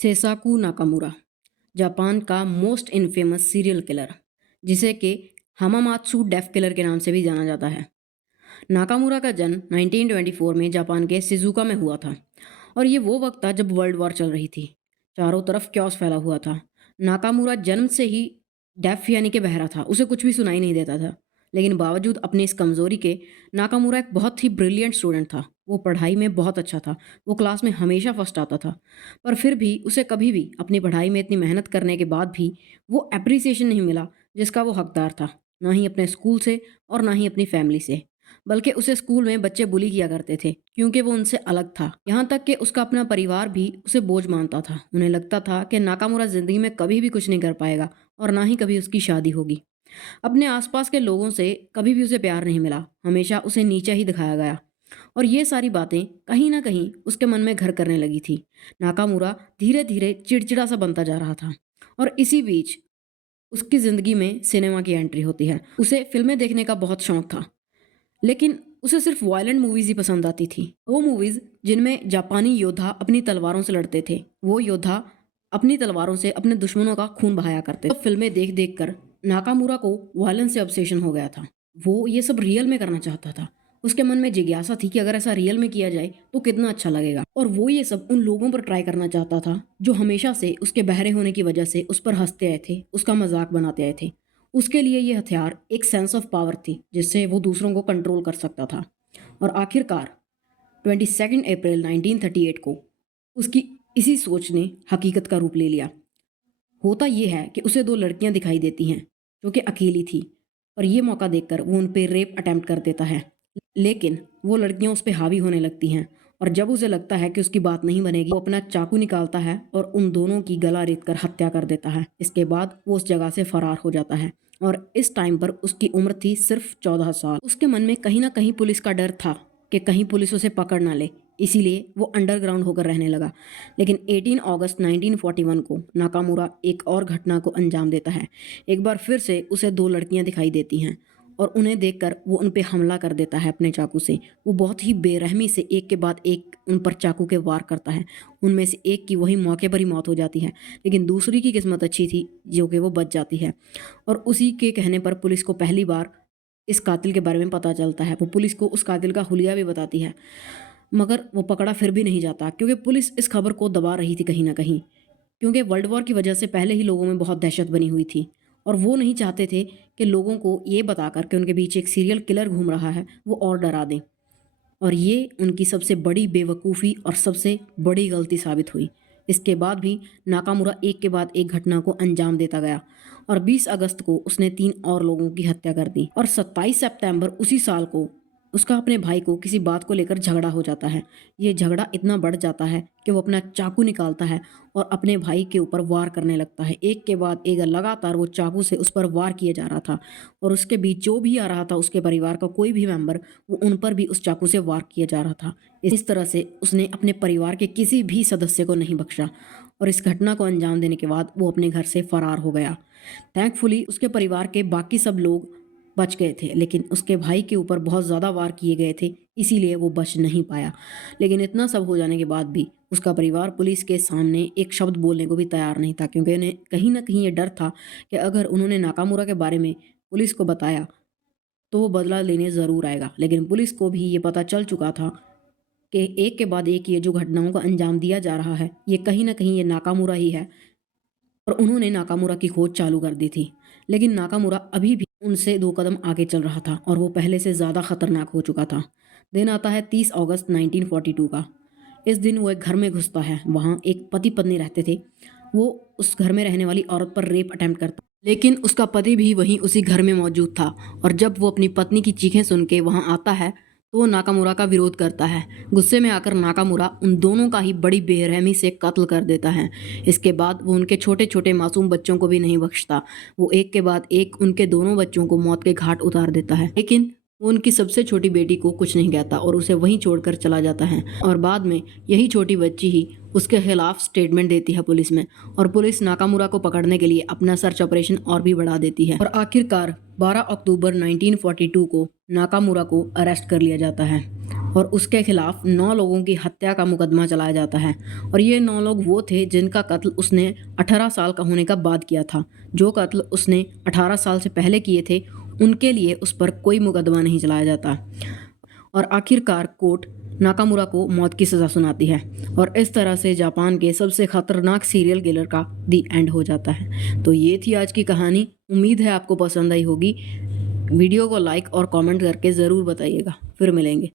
सेसाकू Nakamura Japan का most infamous serial killer, जिसे कि हमामात्सु डेफ किलर के नाम से भी जाना जाता है। नाकामुरा का जन्म 1924 में जापान के शिजुका में हुआ था और ये वो वक्त था जब वर्ल्ड वॉर चल रही थी। चारों तरफ क्योस फैला हुआ था। नाकामुरा जन्म से ही डेफ यानी कि बहरा था, उसे कुछ भी सुनाई नहीं देता था। लेकिन बावजूद अपनी इस कमज़ोरी के नाकामुरा एक बहुत ही ब्रिलियंट स्टूडेंट था। वो पढ़ाई में बहुत अच्छा था। वो क्लास में हमेशा फर्स्ट आता था। पर फिर भी उसे कभी भी अपनी पढ़ाई में इतनी मेहनत करने के बाद भी वो अप्रिसिएशन नहीं मिला जिसका वो हकदार था। ना ही अपने स्कूल से और ना ही अपनी फैमिली से। बल्कि उसे स्कूल में बच्चे बुली किया करते थे क्योंकि वो उनसे अलग था। यहाँ तक कि उसका अपना परिवार भी उसे बोझ मानता था। उन्हें लगता था कि नाकामुरा ज़िंदगी में कभी भी कुछ नहीं कर पाएगा और ना ही कभी उसकी शादी होगी। अपने आसपास के लोगों से कभी भी उसे प्यार नहीं मिला, हमेशा उसे नीचा ही दिखाया गया। और ये सारी बातें कहीं ना कहीं उसके मन में घर करने लगी थी। नाकामुरा धीरे धीरे चिड़चिड़ा सा बनता जा रहा था और इसी बीच उसकी ज़िंदगी में सिनेमा की एंट्री होती है। उसे फिल्में देखने का बहुत शौक था, लेकिन उसे सिर्फ वायलेंट मूवीज़ ही पसंद आती थी। वो मूवीज़ जिनमें जापानी योद्धा अपनी तलवारों से लड़ते थे। वो योद्धा अपनी तलवारों से अपने दुश्मनों का खून बहाया करते थे। तो फिल्में देख देख कर नाकामुरा को वायलेंस से ऑब्सेशन हो गया था। वो ये सब रियल में करना चाहता था। उसके मन में जिज्ञासा थी कि अगर ऐसा रियल में किया जाए तो कितना अच्छा लगेगा। और वो ये सब उन लोगों पर ट्राई करना चाहता था जो हमेशा से उसके बहरे होने की वजह से उस पर हंसते आए थे, उसका मजाक बनाते आए थे। उसके लिए ये हथियार एक सेंस ऑफ पावर थी जिससे वो दूसरों को कंट्रोल कर सकता था। और आखिरकार 22 अप्रैल 1938 को उसकी इसी सोच ने हकीकत का रूप ले लिया। होता यह है कि उसे दो लड़कियां दिखाई देती हैं जो कि अकेली थी और ये मौका देखकर वो उन पे रेप अटेम्प्ट कर देता है। लेकिन वो लड़कियां उस पे हावी होने लगती हैं और जब उसे लगता है कि उसकी बात नहीं बनेगी, वो अपना चाकू निकालता है और उन दोनों की गला रेत कर हत्या कर देता है। इसके बाद वो उस जगह से फरार हो जाता है और इस टाइम पर उसकी उम्र थी सिर्फ 14 साल। उसके मन में कहीं ना कहीं पुलिस का डर था कि कहीं पुलिस उसे पकड़ ना ले, इसीलिए वो अंडरग्राउंड होकर रहने लगा। लेकिन 18 अगस्त 1941 को नाकामुरा एक और घटना को अंजाम देता है। एक बार फिर से उसे दो लड़कियां दिखाई देती हैं और उन्हें देखकर वो उन पे हमला कर देता है अपने चाकू से। वो बहुत ही बेरहमी से एक के बाद एक उन पर चाकू के वार करता है। उनमें से एक की वही मौके पर ही मौत हो जाती है, लेकिन दूसरी की किस्मत अच्छी थी जो कि वो बच जाती है। और उसी के कहने पर पुलिस को पहली बार इस कातिल के बारे में पता चलता है। वो पुलिस को उस कातिल का हुलिया भी बताती है, मगर वो पकड़ा फिर भी नहीं जाता क्योंकि पुलिस इस खबर को दबा रही थी कहीं ना कहीं। क्योंकि वर्ल्ड वॉर की वजह से पहले ही लोगों में बहुत दहशत बनी हुई थी और वो नहीं चाहते थे कि लोगों को ये बताकर कि उनके बीच एक सीरियल किलर घूम रहा है वो और डरा दें। और ये उनकी सबसे बड़ी बेवकूफ़ी और सबसे बड़ी गलती साबित हुई। इसके बाद भी नाकामुरा एक के बाद एक घटना को अंजाम देता गया और 20 अगस्त को उसने 3 और लोगों की हत्या कर दी। और 27 सितंबर उसी साल को उसका अपने भाई को किसी बात को लेकर झगड़ा हो जाता है। ये झगड़ा इतना बढ़ जाता है कि वो अपना चाकू निकालता है और अपने भाई के ऊपर वार करने लगता है। एक के बाद एक लगातार वो चाकू से उस पर वार किया जा रहा था और उसके बीच जो भी आ रहा था उसके परिवार का कोई भी मेंबर, वो उन पर भी उस चाकू से वार किया जा रहा था। इस तरह से उसने अपने परिवार के किसी भी सदस्य को नहीं बख्शा और इस घटना को अंजाम देने के बाद वो अपने घर से फरार हो गया। थैंकफुली उसके परिवार के बाकी सब लोग बच गए थे, लेकिन उसके भाई के ऊपर बहुत ज़्यादा वार किए गए थे, इसीलिए वो बच नहीं पाया। लेकिन इतना सब हो जाने के बाद भी उसका परिवार पुलिस के सामने एक शब्द बोलने को भी तैयार नहीं था क्योंकि उन्हें कहीं ना कहीं ये डर था कि अगर उन्होंने नाकामुरा के बारे में पुलिस को बताया तो वो बदला लेने ज़रूर आएगा। लेकिन पुलिस को भी ये पता चल चुका था कि एक के बाद एक ये जो घटनाओं का अंजाम दिया जा रहा है ये कहीं ना कहीं ये नाकामुरा ही है और उन्होंने नाकामुरा की खोज चालू कर दी थी। लेकिन नाकामुरा अभी भी उनसे 2 कदम आगे चल रहा था और वो पहले से ज़्यादा खतरनाक हो चुका था। दिन आता है 30 अगस्त 1942 का। इस दिन वो एक घर में घुसता है। वहाँ एक पति पत्नी रहते थे। वो उस घर में रहने वाली औरत पर रेप अटेम्प्ट करता, लेकिन उसका पति भी वहीं उसी घर में मौजूद था। और जब वो अपनी पत्नी की चीखें सुन के वहाँ आता है तो वो नाकामुरा का विरोध करता है। गुस्से में आकर नाकामुरा उन दोनों का ही बड़ी बेरहमी से कत्ल कर देता है। इसके बाद वो उनके छोटे छोटे मासूम बच्चों को भी नहीं बख्शता। वो एक के बाद एक उनके दोनों बच्चों को मौत के घाट उतार देता है, लेकिन वो उनकी सबसे छोटी बेटी को कुछ नहीं कहता और उसे वहीं छोड़कर चला जाता है। और बाद में यही छोटी बच्ची ही उसके खिलाफ स्टेटमेंट देती है पुलिस में और पुलिस नाकामुरा को पकड़ने के लिए अपना सर्च ऑपरेशन और भी बढ़ा देती है। और आखिरकार 12 अक्टूबर 1942 को नाकामुरा को अरेस्ट कर लिया जाता है और उसके खिलाफ 9 लोगों की हत्या का मुकदमा चलाया जाता है और ये 9 लोग वो थे जिनका कत्ल उसने 18 साल का होने का बाद किया था। जो कत्ल उसने 18 साल से पहले किए थे उनके लिए उस पर कोई मुकदमा नहीं चलाया जाता और आखिरकार कोर्ट नाकामुरा को मौत की सज़ा सुनाती है और इस तरह से जापान के सबसे ख़तरनाक सीरियल किलर का दी एंड हो जाता है। तो ये थी आज की कहानी। उम्मीद है आपको पसंद आई होगी। वीडियो को लाइक और कमेंट करके ज़रूर बताइएगा। फिर मिलेंगे।